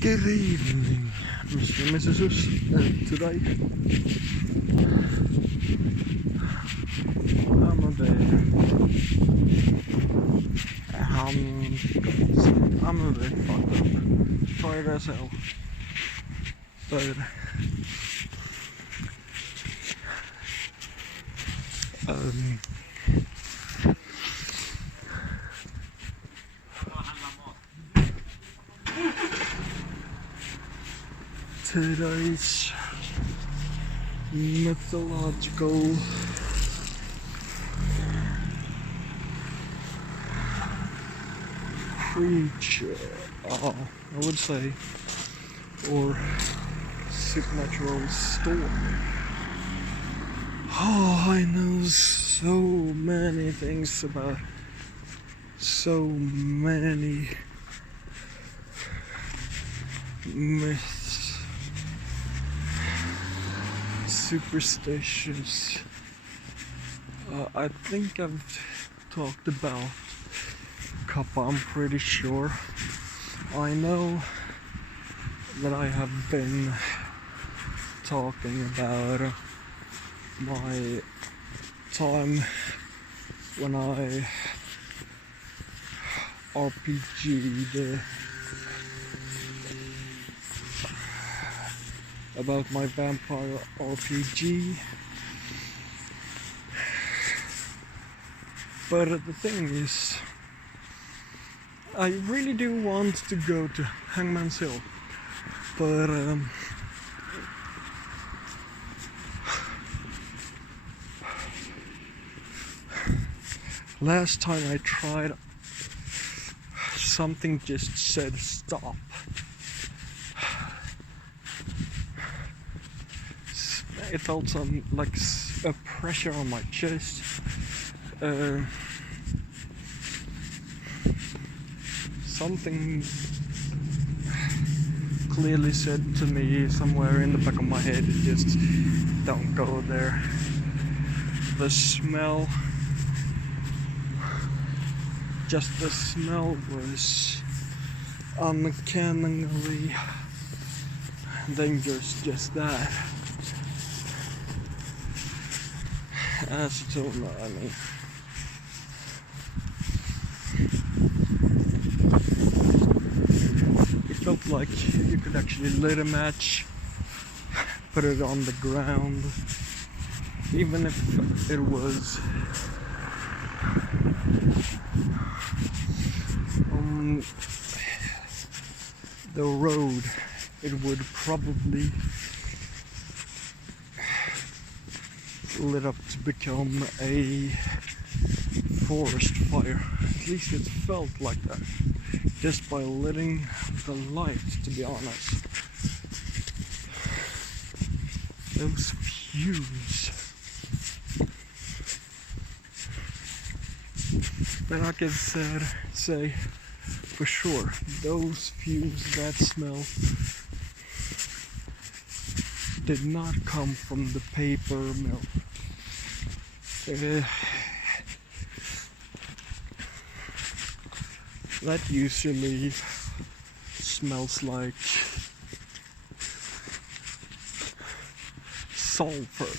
Good evening, Mr. and Mrs. Today I'm a bit fucked up, tired as hell, but um, today's mythological creature, I would say, or supernatural story. Oh, I know so many things about so many myths, superstitions. I think I've talked about a couple, I'm pretty sure. I know that I have been talking about my time when I RPG'd about my vampire RPG, but the thing is, I really do want to go to Hangman's Hill, but last time I tried, something just said stop. It felt like a pressure on my chest. Something clearly said to me somewhere in the back of my head, just don't go there. The smell, just the smell was uncannily dangerous, just that. As you don't know, I mean, it felt like you could actually lit a match, put it on the ground, even if it was on the road, it would probably lit up to become a forest fire. At least it felt like that, just by letting the light, to be honest. Those fumes. And I can say for sure, those fumes, that smell, did not come from the paper mill. That usually smells like sulfur,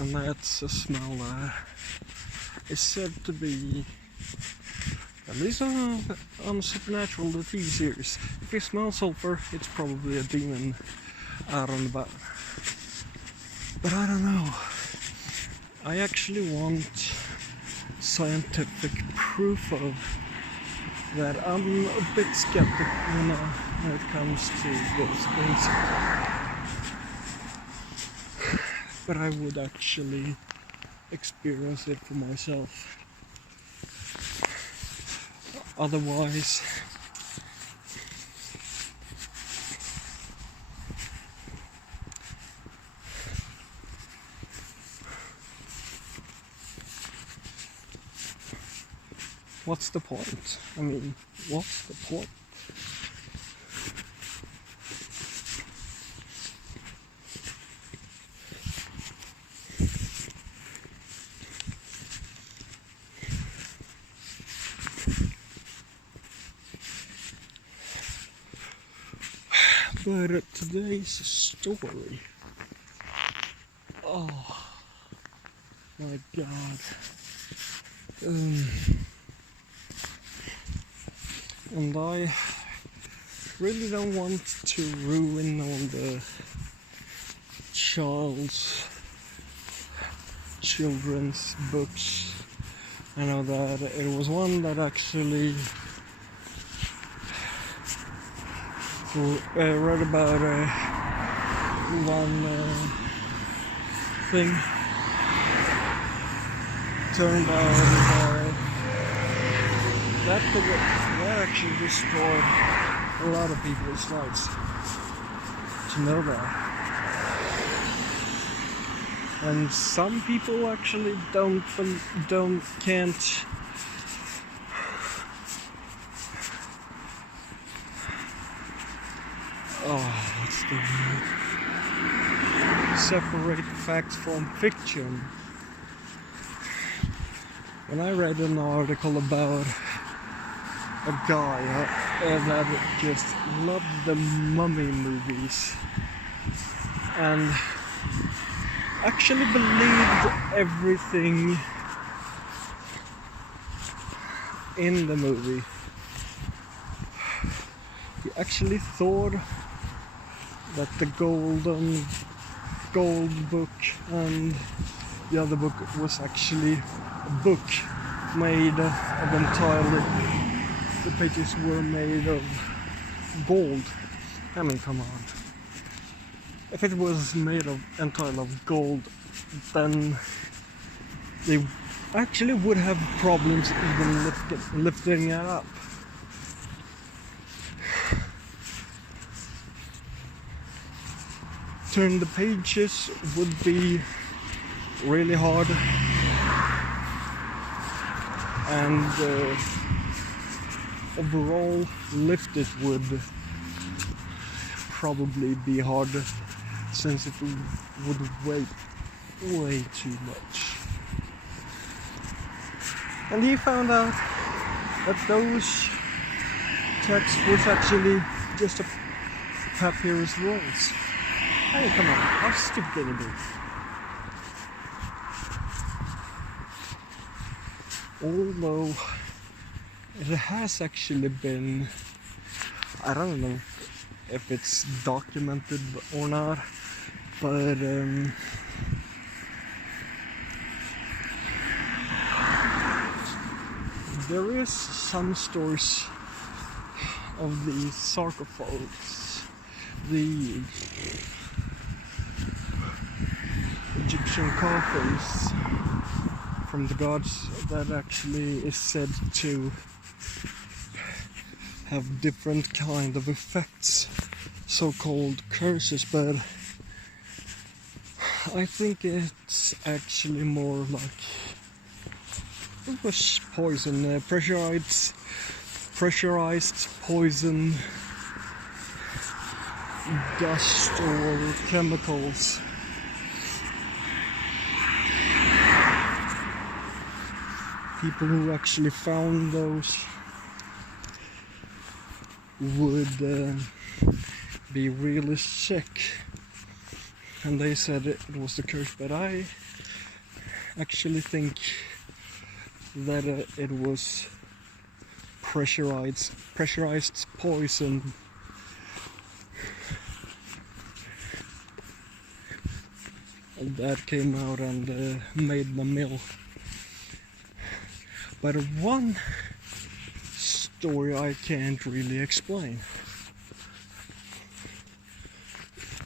and that's a smell that is said to be, at least on Supernatural, the TV series, if you smell sulfur, it's probably a demon out and about. But I don't know. I actually want scientific proof of that. I'm a bit skeptical when it comes to those things. But I would actually experience it for myself. Otherwise, what's the point? I mean, what's the point? But today's story. Oh my god. And I really don't want to ruin all the children's books. I know that it was one that actually read about one thing. Turned out that actually destroyed a lot of people's lives. To know that. And some people actually can't what's the word? Separate facts from fiction. When I read an article about a guy that just loved the mummy movies and actually believed everything in the movie. He actually thought that the gold book and the other book was actually a book made of entirely, the pages were made of gold. I mean, come on. If it was made of entirely of gold, then they actually would have problems even lifting it up. Turn the pages would be really hard, and overall lift it would probably be hard, since it would weigh way too much. And he found out that those texts was actually just a papyrus rolls. I mean, come on, how stupid can it be? Although it has actually been, I don't know if it's documented or not, but there is some stories of the sarcophogs, the Egyptian coffins from the gods, that actually is said to have different kind of effects, so-called curses, but I think it's actually more like it was poison, pressurized poison, dust or chemicals. People who actually found those would be really sick, and they said it was the curse, but I actually think that it was pressurized poison. And that came out and made them ill. But one story I can't really explain.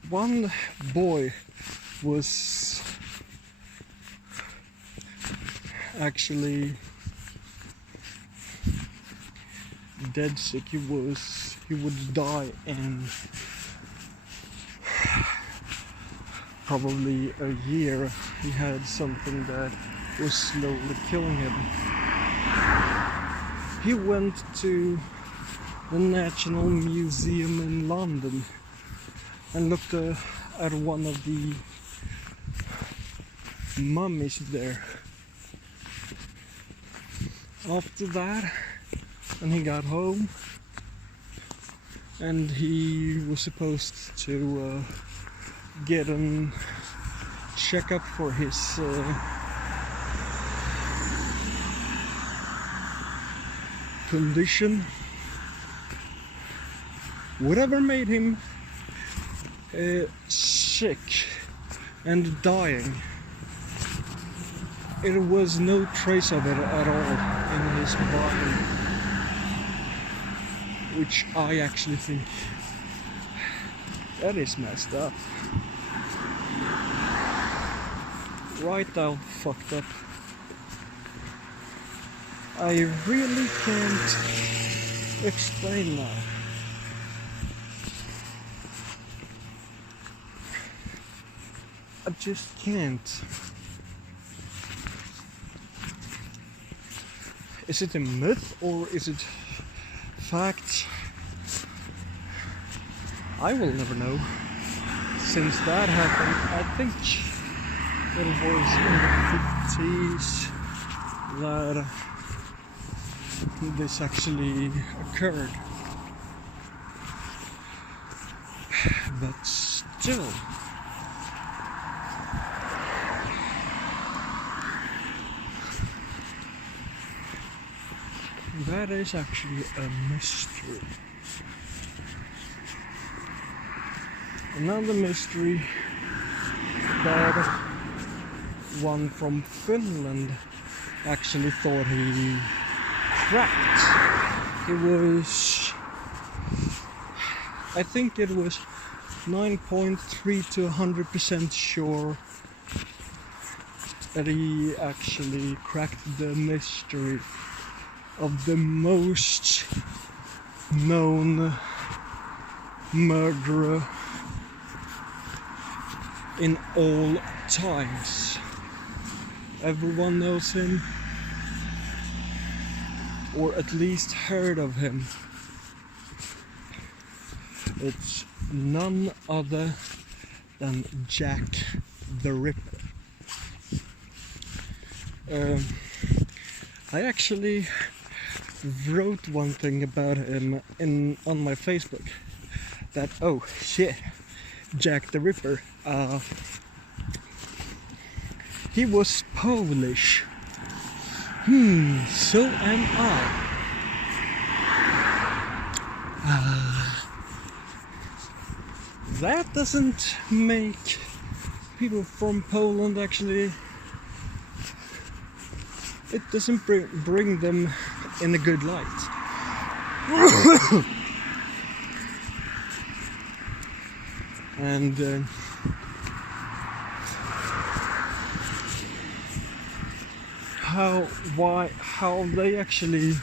One boy was actually dead sick. He would die in probably a year. He had something that was slowly killing him. He went to the National Museum in London and looked at one of the mummies there. After that, when he got home and he was supposed to get a checkup for his condition. Whatever made him sick and dying, there was no trace of it at all in his body, which I actually think that is messed up. Right now, fucked up. I really can't explain that. I just can't. Is it a myth or is it fact? I will never know. Since that happened, I think it was in the 50s that this actually occurred. But still, that is actually a mystery. Another mystery that one from Finland actually thought he cracked. It was, I think it was 9.3 to 100% sure that he actually cracked the mystery of the most known murderer in all times. Everyone knows him, or at least heard of him. It's none other than Jack the Ripper. I actually wrote one thing about him on my Facebook, that oh shit, Jack the Ripper, he was Polish. So am I. That doesn't make people from Poland actually, it doesn't bring them in a good light. And how they actually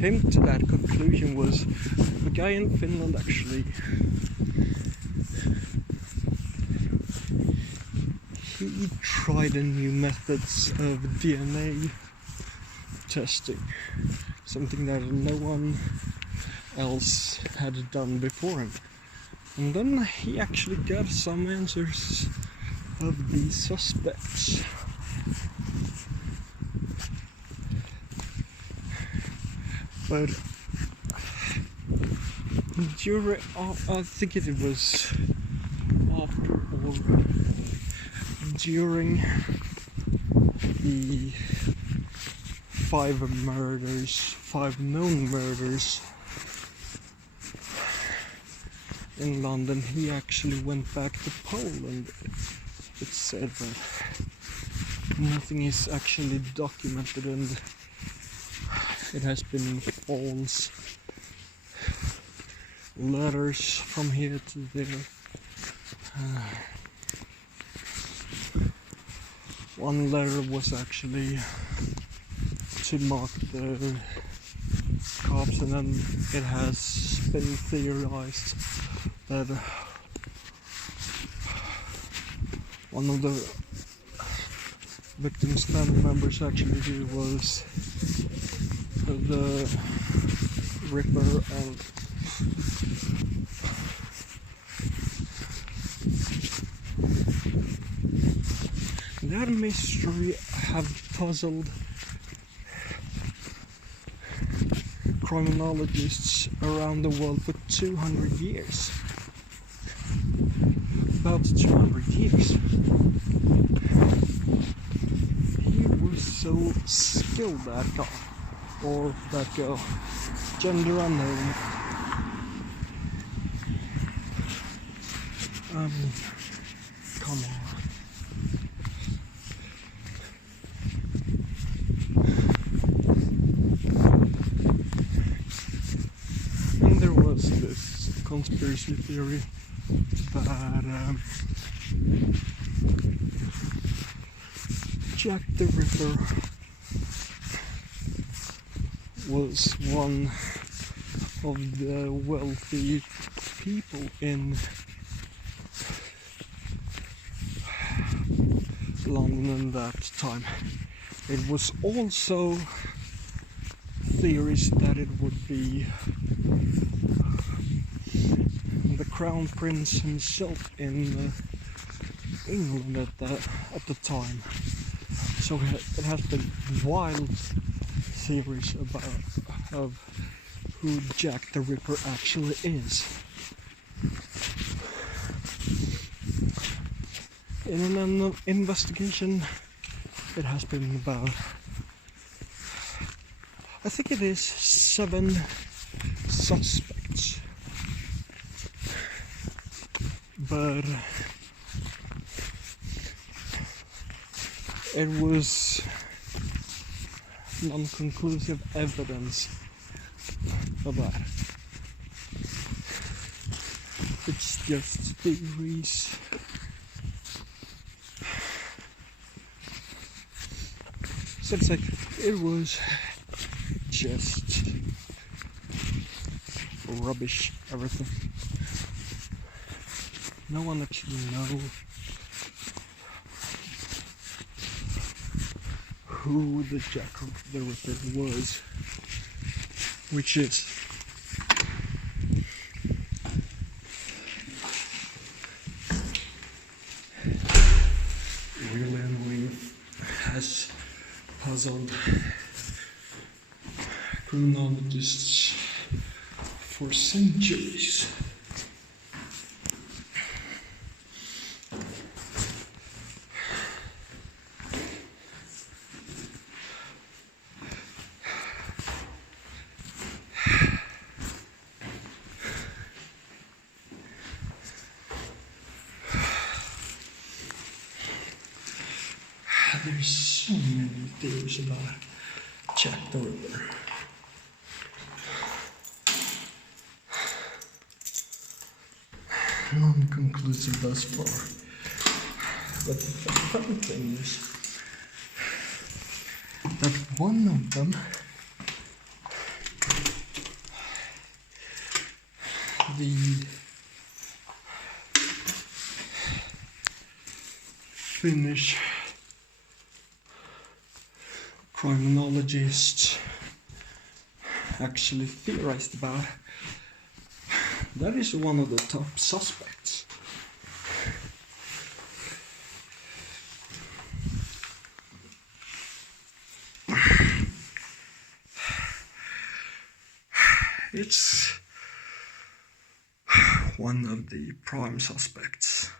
came to that conclusion was the guy in Finland actually, he tried a new methods of DNA testing, something that no one else had done before him. And then he actually got some answers of the suspects. But during, I think it was after or during the 5 known murders in London, he actually went back to Poland. It said that nothing is actually documented and it has been false letters from here to there. One letter was actually to mock the cops, and then it has been theorized that one of the victim's family members actually was the Ripper, and that mystery have puzzled criminologists around the world for 200 years. About 200 years. He was so skilled, that guy, or that girl, gender unknown. Come on. And there was this conspiracy theory that Jack the Ripper was one of the wealthy people in London at that time. It was also theories that it would be the Crown Prince himself in England at the time. So it has been wild theories of who Jack the Ripper actually is. In an investigation, it has been about, I think it is 7 suspects, but it was non-conclusive evidence of that. It's just theories. So it's like, it was just rubbish, everything. No one actually knows who the Jack the Ripper was, which is really annoying, has puzzled criminologists for centuries. There's so many theories about Jack the Ripper. Non-conclusive thus far. But the funny thing is that one of them, the Finnish criminologists actually theorized about, that is one of the top suspects. It's one of the prime suspects.